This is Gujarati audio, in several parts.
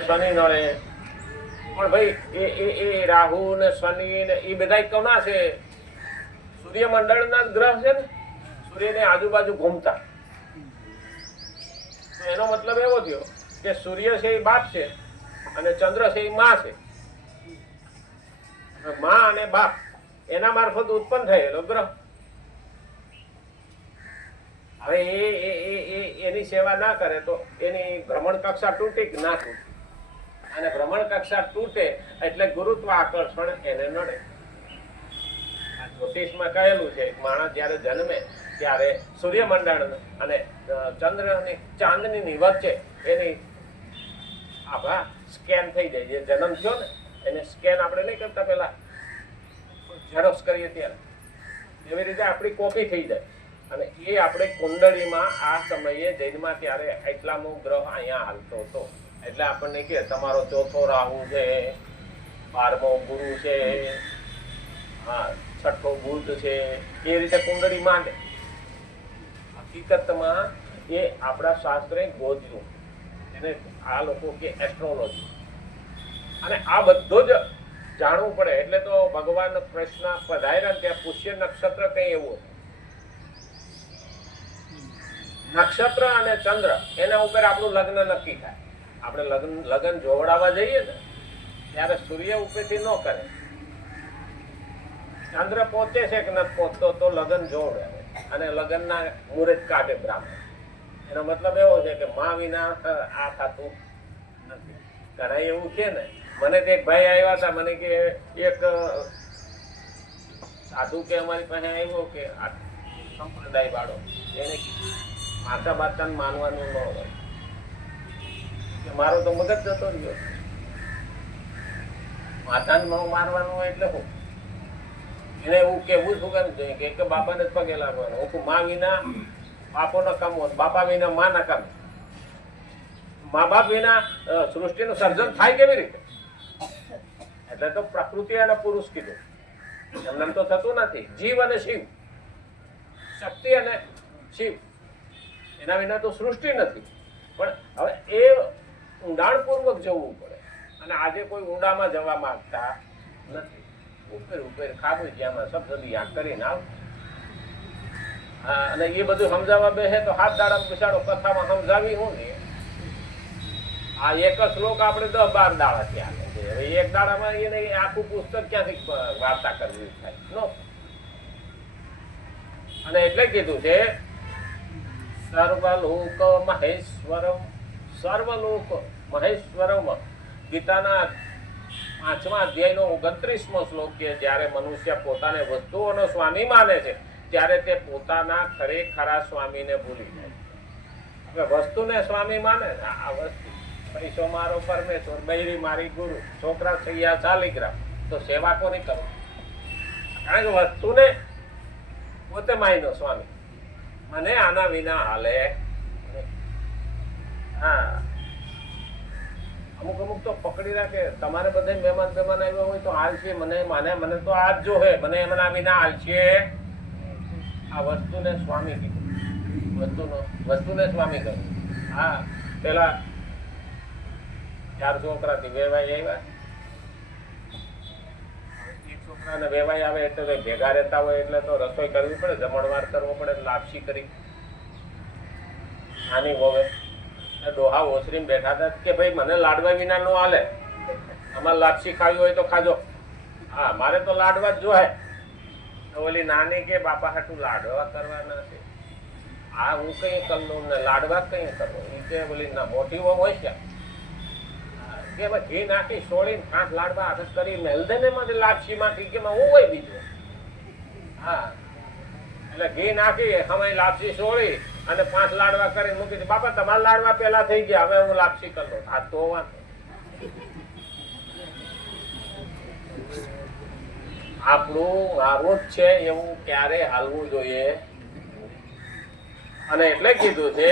શનિ નડે પણ ભાઈ એ રાહુ ને શનિ ને એ બધા કોના છે? સૂર્યમંડળના ગ્રહ છે ને, સૂર્યની આજુબાજુ ઘૂમતા. તો એનો મતલબ એવો થયો કે સૂર્ય છે એ બાપ છે અને ચંદ્ર છે એ માં છે. માં અને બાપ એના મારફત ઉત્પન્ન થયેલો ગ્રહ. હવે એની સેવા ના કરે તો એની ભ્રમણ કક્ષા તૂટી કે ના તૂટે, અને ભ્રમણ કક્ષા તૂટે એટલે ગુરુત્વાકર્ષણ એને નડે. જ્યોતિષમાં કહેલું છે માણસ જયારે જન્મે ત્યારે સૂર્યમંડળ અને ચંદ્રની ચાંદની વચ્ચે એની આભા સ્કેન થઈ જાય. જે જન્મ થયો ને એને સ્કેન આપણે નહીં કરતા, પેલા ઝેરોક્સ કરીએ ત્યારે એવી રીતે આપણી કોપી થઈ જાય. અને એ આપણે કુંડળીમાં આ સમયે જન્મા ત્યારે એટલામો ગ્રહ અહીંયા હાલતો હતો. એટલે આપણને કે તમારો ચોથો રાહુ છે, 12મો ગુરુ છે, હા 6ઠ્ઠો બુધ છે, એ રીતે કુંડળી માંડે. હકીકતમાં એ આપણા શાસ્ત્રે ગોત્યું, એને આ લોકો કે એસ્ટ્રોલોજી. અને આ બધું જ જાણવું પડે. એટલે તો ભગવાન કૃષ્ણ પધાર્યા ત્યાં પુષ્ય નક્ષત્ર કઈ એવું નક્ષત્ર અને ચંદ્ર એના ઉપર આપણું લગ્ન નક્કી થાય. આપણે લગ્ન જોવડાવવા જઈએ ને ત્યારે સૂર્ય ઉપરથી ન કરે, ચંદ્ર પહોંચે છે કે નથી પહોંચતો તો લગ્ન જોવડાવે અને લગ્નના મુહૂર્ત કાઢે બ્રાહ્મણ. એનો મતલબ એવો છે કે માં વિના આ થતું નથી. ઘણા એવું છે ને, મને તો એક ભાઈ આવ્યા હતા, મને કે એક સાધુ કે અમારી પાસે આવ્યો કે આ સંપ્રદાય વાળો, એને માતા બાતાને માનવાનું ન હોય. મારો તો મગજ જતો રહ્યો. માતાને મારવાનું હોય એટલે હું એને એવું કેવું શું કરવું જોઈએ કે બાપાને જ પગે લાગવાનું. હું મા વિના બાપો ન કામો, બાપા વિના માં ના કામ. મા બાપ વિના સૃષ્ટિનું સર્જન થાય કેવી રીતે? એટલે તો પ્રકૃતિ અને પુરુષ કીધું. એમને તો થતું નથી. જીવ અને શિવ, શક્તિ અને શિવ, એના વિના તો સૃષ્ટિ નથી. પણ હવે એ ઊંડાણપૂર્વક જવું પડે. અને આજે કોઈ ઊંડામાં જવા માંગતા નથી. ઉપર ખાવું જ્યાં સબસદી આ કરીને આવ. અને એ બધું સમજાવવા બેસે તો 7 દાડા બિચારો કથામાં સમજાવી હું ને. આ એક જ શ્લોક આપણે 10-12 દાડા ત્યાં છે. હવે એક દાડામાં એને આખું પુસ્તક ક્યાંથી વાર્તા કરવી થાય નો. અને એટલે કીધું છે સર્વલોક મહેશ્વરમ, સર્વલોક મહેશ્વરમ. ગીતાના 5મા અધ્યાયનો 29મો શ્લોક કે જ્યારે મનુષ્ય પોતાને વસ્તુઓનો સ્વામી માને છે ત્યારે તે પોતાના ખરેખરા સ્વામીને ભૂલી જાય. હવે વસ્તુને સ્વામી માને ને, આ વસ્તુ પૈસો મારો પરમેશ્વર, બૈરી મારી ગુરુ, છોકરા સૈયા શાલિગ્રામ, તો સેવા કોની કરો? કારણ કે વસ્તુને પોતે માયનો સ્વામી, મને આના વિના હાલે. હા, અમુક તો પકડી રાખે. તમારે બધા મહેમાન આવ્યા હોય તો હાલ છે, મને તો આ જ જોહે, મને એમના વિના હાલ છે. આ વસ્તુને સ્વામી કીધું, વસ્તુને સ્વામી કહ્યું. હા, પેલા 4 છોકરાથી વેવાઈ આવ્યા. એક છોકરાને વેવાઈ આવે એટલે ભેગા રહેતા હોય એટલે તો રસોઈ કરવી પડે, જમણવાર કરવો પડે, લાપસી કરી આની હોવે. ડોહા ઓસરીને બેઠા હતા કે ભાઈ મને લાડવા વિના નો હાલે, અમારે લાપસી ખાવી હોય તો ખાજો. હા, મારે તો લાડવા જ જોહે. તો ઓલી નાની કે બાપા હાટું લાડવા કરવાના છે. આ હું કઈ કરું ને લાડવા કઈ કરું? એ કે ઓલી ના મોટી હોય છે કે ઘી નાખી સોળીને 5 લાડવા હાથ કરી મેલ દે ને એમાંથી લાપસી માંથી કે હું હોય બીજું. હા, એટલે ઘી નાખી હમાઈ લાપસી સોળી અને 5 લાડવા કરીને મૂકી દે. બાપા તમારા લાડવા પેલા થઈ ગયા, હવે હું લાપસી કરી દઉં. આ તો આપણું મારું જ છે એવું ક્યારે હાલવું જોઈએ. અને એટલે કીધું છે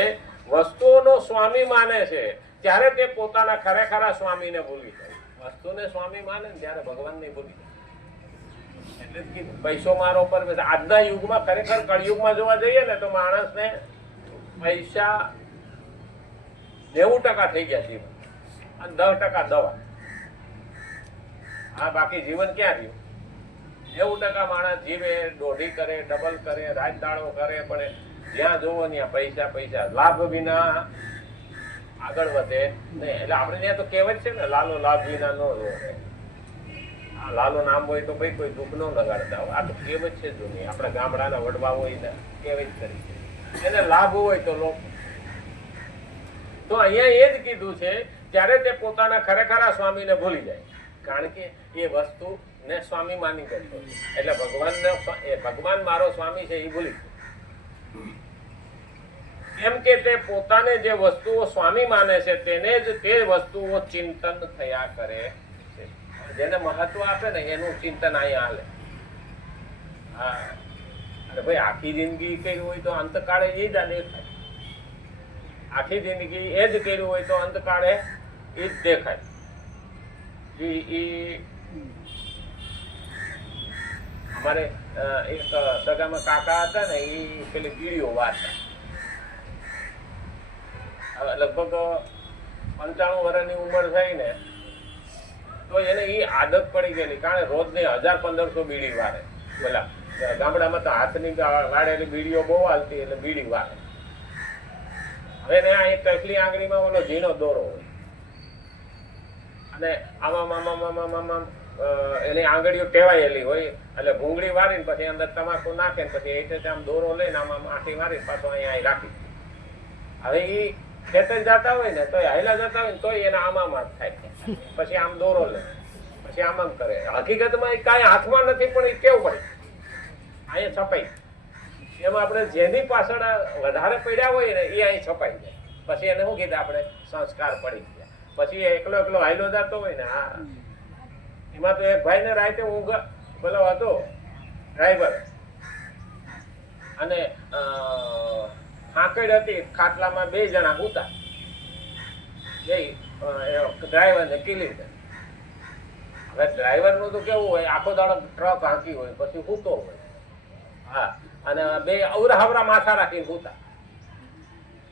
વસ્તુઓનો સ્વામી માને છે ત્યારે તે પોતાના ખરેખરા સ્વામીને ભૂલી જાય. વસ્તુને સ્વામી માને ને ત્યારે ભગવાનને ભૂલી જાય. એટલે જ કીધું પૈસો મારો પર. આજના યુગમાં ખરેખર કળિયુગમાં જોવા જઈએ ને તો માણસને પૈસા 90% થઈ ગયા છે. અને 10% દવા. હા, બાકી જીવન ક્યાં રહ્યું? 90% માણસ જીવે, દોઢી કરે, ડબલ કરે, રાત દાડો કરે, પણ જ્યાં જોવો ત્યાં પૈસા પૈસા, લાભ વિના આગળ વધે નહીં. એટલે આપણે ત્યાં તો કહેવત છે ને, લાલો લાભ વિના નો રોવે. આ લાલો નામ હોય તો ભાઈ કોઈ દુઃખ ન લગાડતા હોય. આ તો કહેવત છે જૂની, આપણા ગામડાના વડવા હોય કહેવત કરી છે. એને લાભ હોય તો લોકો. તો અહીંયા એ જ કીધું છે, ત્યારે તે પોતાના ખરેખરા સ્વામીને ભૂલી જાય, કારણ કે એ વસ્તુ ને સ્વામી માની ગયો. એટલે ભગવાન મારો સ્વામી છે એ ભૂલી ગયો. કેમ કે તે પોતાને જે વસ્તુઓ સ્વામી માને છે તેને જ તે વસ્તુઓ ચિંતન થયા કરે છે. જેને મહત્વ આપે ને એનું ચિંતન અહીંયા હાલે. હા, અરે ભાઈ આખી જિંદગી કર્યું હોય તો અંતકાળે એ જ દેખાય. આખી જિંદગી એ જ કર્યું હોય તો અંતકાળે એ જ દેખાય. અમારે એક સગામાં કાકા હતા ને, એ પેલી બીડીઓ વાંચતા. લગભગ 95 વર્ષની ઉંમર થઈ ને તો એને એ આદત પડી ગયેલી, કારણ કે રોજની 1000-1500 બીડી વાળે. બોલા ગામડામાં તો હાથની વાળેલી બીડીઓ બહુ હાલતી, એટલે બીડી વાળે. હવે ને આ ટકલી આંગળીમાં ઓલો ઝીણો દોરો હોય અને આમાં એની આંગળીઓ ટેવાયેલી હોય, એટલે ભૂંગળી વાળીને પછી અંદર તમાકુ નાખે ને પછી એટલે આમ દોરો લઈને આમ આંટી મારી પાછો અહીંયા રાખી. હવે એ ખેતર જતા હોય ને તો હાયલા જતા હોય ને તો એના આમાં થાય, પછી આમ દોરો લે, પછી આમ કરે. હકીકતમાં એ કાંઈ હાથમાં નથી, પણ એ કેવું પડે અહીંયા છપાઈ. એમાં આપણે જેની પાછળ વધારે પડ્યા હોય ને એ અહીં છપાઈ જાય. પછી એને શું કીધું આપણે, સંસ્કાર પડી ગયા. પછી એકલો એકલો હાયલો જતો હોય ને, હા, એમાં તો એક ભાઈ ને રાતે ઊંઘ પેલો હતો ડ્રાઈવર, અને હાંકડ હતી, ખાટલામાં 2 જણા હતા, ડ્રાઈવર ને કિલી. હવે ડ્રાઈવર નું તો કેવું હોય, આખો દાડો ટ્રક હાંકી હોય, પછી સૂતો હોય. હા, અને 2 અવરા હવરા માથા રાખીને સૂતા.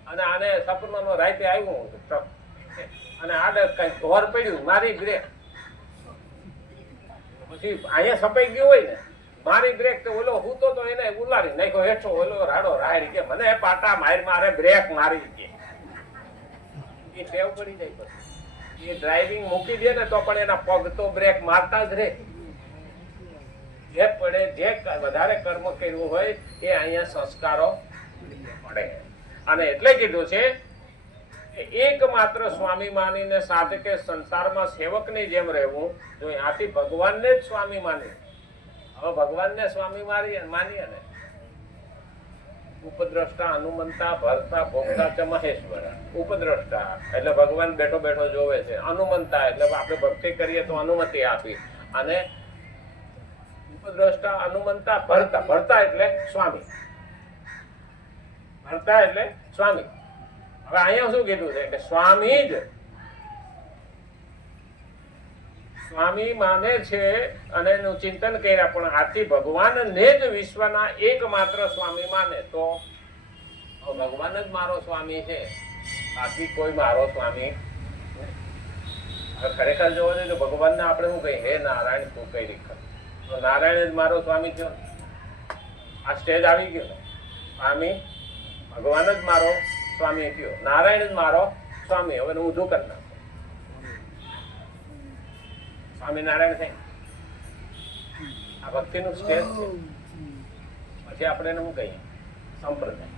અને આને સપનામાં રાતે આવ્યું ટ્રક, અને આડે કઈ ઘોર પડ્યું, મારી બ્રેક. પછી અહીંયા છપાઈ ગયું હોય ને, મારી બ્રેક, તો ઓલો હૂતો તો એને ઉલાડી નાખ્યો હેઠો, ઓલો રાડો રાયડી કે મને પાટા મારે બ્રેક મારી કે. એ ટેવ પડી જાય. પછી એ ડ્રાઇવિંગ મૂકી દે ને તો પણ એના પગ તો બ્રેક મારતા જ રહે. જે પડે, જે વધારે કર્મ કર્યું હોય એ અહીંયા સંસ્કારો પડે. અને એટલે કીધું છે એકમાત્ર સ્વામી માનીને સાધકે સંસારમાં સેવકની જેમ રહેવું જોઈએ. આથી ભગવાનને જ સ્વામી માની. હવે ભગવાનને સ્વામી માનીએ ને, ઉપદ્રષ્ટા, હનુમંતા, ભરતા, ભોગતા ચ મહેશ્વર. ઉપદ્રષ્ટા એટલે ભગવાન બેઠો બેઠો જોવે છે. હનુમંતા એટલે આપણે ભક્તિ કરીએ તો અનુમતિ આપી. અને ઉપદ્રષ્ટા, હનુમંતા, ભરતા. ભરતા એટલે સ્વામી. ભરતા એટલે સ્વામી. હવે અહીંયા શું કીધું છે કે સ્વામી જ સ્વામી માને છે અને એનું ચિંતન કર્યા, પણ આથી ભગવાનને જ વિશ્વના એકમાત્ર સ્વામી માને તો ભગવાન જ મારો સ્વામી છે, બાકી કોઈ મારો સ્વામી. ખરેખર જોવા જોઈએ તો ભગવાનને આપણે શું કહીએ, હે નારાયણ તું કઈ રીત, તો નારાયણ જ મારો સ્વામી થયો. આ સ્ટેજ આવી ગયો, સ્વામી ભગવાન જ મારો સ્વામી થયો, નારાયણ જ મારો સ્વામી. હવે ઊંધું કરી નાખો, સ્વામિનારાયણ થાય. આ ભક્તિ નું સ્ટેજ છે. પછી આપણે એને શું કહીએ, સંપ્રદાય.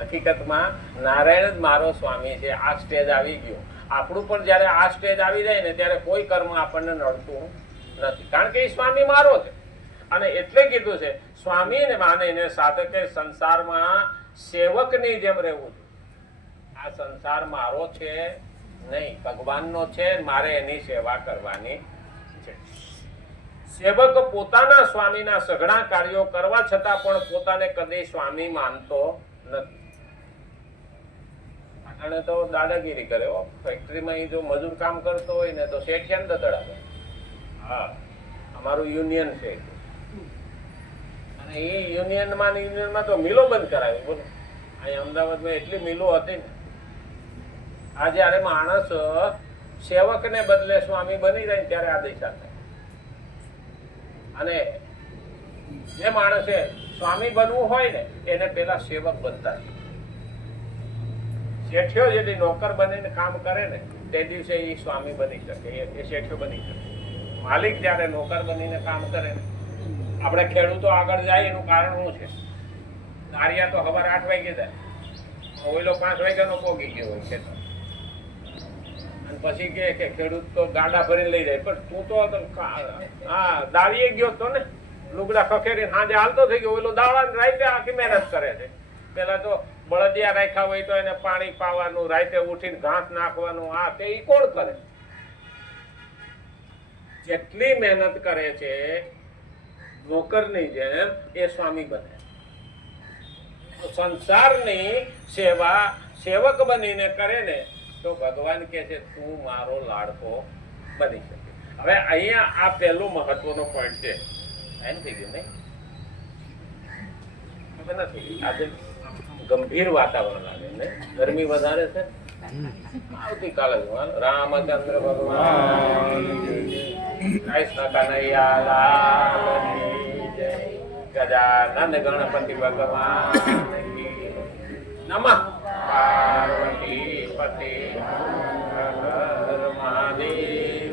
હકીકતમાં નારાયણ જ મારો સ્વામી છે. આ સ્ટેજ આવી ગયો. આપણું પણ જયારે આ સ્ટેજ આવી જાય ને ત્યારે કોઈ કર્મ આપણને નડતું નથી, કારણ કે એ સ્વામી મારો છે. અને એટલે કીધું છે સ્વામીને માનીને સાધકે સંસારમાં સેવકની જેમ રહેવું. આ સંસાર મારો છે નહીં, ભગવાનનો છે, મારે એની સેવા કરવાની છે. સેવક પોતાના સ્વામીના સઘળા કાર્યો કરવા છતાં પણ પોતાને કદી સ્વામી માનતો નથી. અને તો દાદાગીરી કરે. ફેક્ટરીમાં જો મજૂર કામ કરતો હોય ને તો શેઠિયાને દડાવે. હા, અમારું યુનિયન છે, અને એ યુનિયનમાં તો મિલો બંધ કરાવી. બોલો, અહીંયા અમદાવાદમાં એટલી મિલો હતી ને, આ જયારે માણસ સેવકને બદલે સ્વામી બની જાય ને ત્યારે આ દશા થાય. અને જે માણસે સ્વામી બનવું હોય ને એને પેલા સેવક બનતા શેઠિયો જેથી નોકર બનીને કામ કરે ને તે દિવસે એ સ્વામી બની શકે, એ શેઠિયો બની શકે. માલિક જ્યારે નોકર બનીને કામ કરે ને, આપણે ખેડૂતો આગળ જાય એનું કારણ શું છે? નારિયા તો સવારે 8 વાગે જાય, ઓઈલો 5 વાગ્યાનો પોગી ગયો હોય ખેતર, અને પછી કે ખેડૂત તો ગાડા ભરીને લઈ જાય, પણ તું તો હા દાળીએ ગયો તો ને, લુગડા ખખેરી સાંજે હાલતો થઈ ગયો, ઓઈલો દાળા રાતે આખી મહેનત કરે છે. પેલા તો બળદિયા રાખ્યા હોય તો એને પાણી પાવાનું, રાતે ઉઠીને ઘાસ નાખવાનું, આ તે ઈ કોણ કરે? જેટલી મહેનત કરે છે નોકરની જેમ એ સ્વામી બને. સંસારની સેવા સેવક બનીને કરે ને તો ભગવાન કહે છે તું મારો લાડકો બની શકે. હવે અહીંયા આ પહેલો મહત્વનો પોઈન્ટ છે. એમ થઈ ગયું નહીં? નથી આજે ગંભીર વાતાવરણ લાગે ને, ગરમી વધારે છે. આવતીકાલે રામચંદ્ર ભગવાન કૃષ્ણ કનૈયા લાલની જય, ગજાનંદ ગણપતિ ભગવાન નમઃ પાર્વતી પતિ મહાદેવ.